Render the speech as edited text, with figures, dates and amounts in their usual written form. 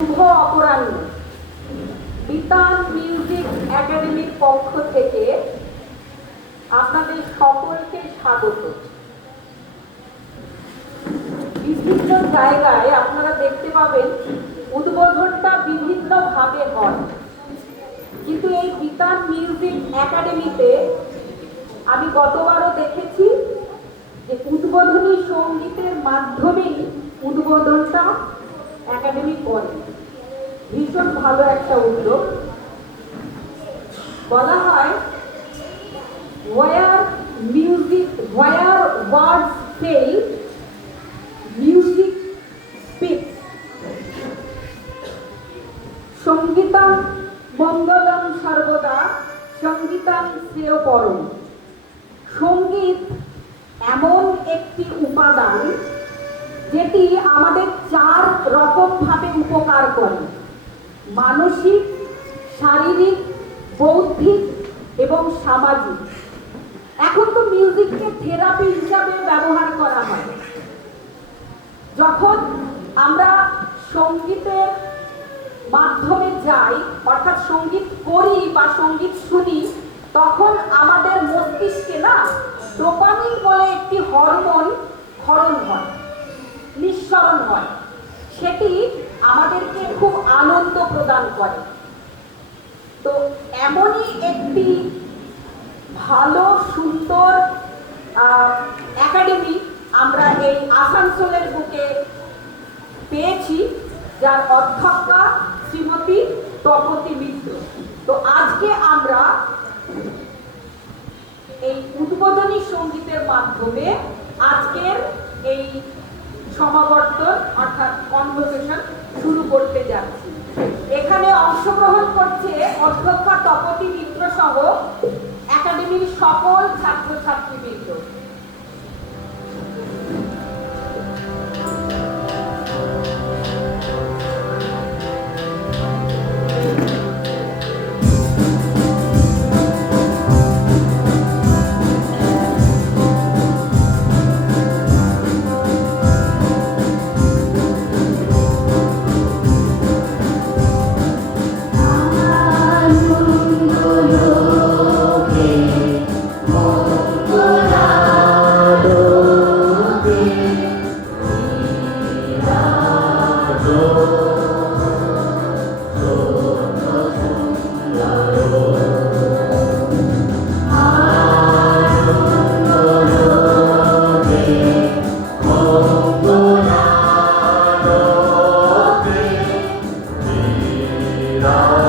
শুভ অপরাহ্ন। বিতান music একাডেমির পক্ষ থেকে আপনাদের সকলকে স্বাগত। বিভিন্ন জায়গায় আপনারা দেখতে পাবেন উদ্বোধনটা বিভিন্নভাবে হয়, কিন্তু এই বিতান মিউজিক একাডেমিতে আমি গতবারও দেখেছি যে উদ্বোধনী সঙ্গীতের মাধ্যমেই উদ্বোধনটা একাডেমি করে। ভীষণ ভালো একটা উদ্যোগ। বলা হয় where words fail, music speaks. সঙ্গীতং Mangalam সর্বদা, সঙ্গীতং শ্রেয় পরম। সঙ্গীত এমন একটি উপাদান যেটি আমাদের 4 রকম ভাবে উপকার করে: মানসিক, শারীরিক, বৌদ্ধিক এবং সামাজিক। এখন তো মিউজিককে থেরাপি হিসাবে ব্যবহার করা হয়। যখন আমরা সঙ্গীতের মাধ্যমে যাই, অর্থাৎ সঙ্গীত করি বা সঙ্গীত শুনি, তখন আমাদের মস্তিষ্কে ডোপামিন বলে একটি হরমোন ক্ষরণ হয়, নিঃসরণ হয়। সেটি আমাদেরকে খুব আনন্দ প্রদান করে। তো এমনই একটি ভালো সুন্দর একাডেমি আমরা এই আসানসোলের বুকে পেয়েছি, যার অধ্যক্ষা শ্রীমতী তপতী মিত্র। তো আজকে আমরা এই উদ্বোধনী সঙ্গীতের মাধ্যমে আজকের এই সমাবর্তন অর্থাৎ কনভারসেশন শুরু করতে যাচ্ছি। এখানে অংশগ্রহণ করছে অধ্যক্ষা তপতী মিত্র সহ একাডেমির সকল ছাত্রছাত্রীবৃন্দ। Ram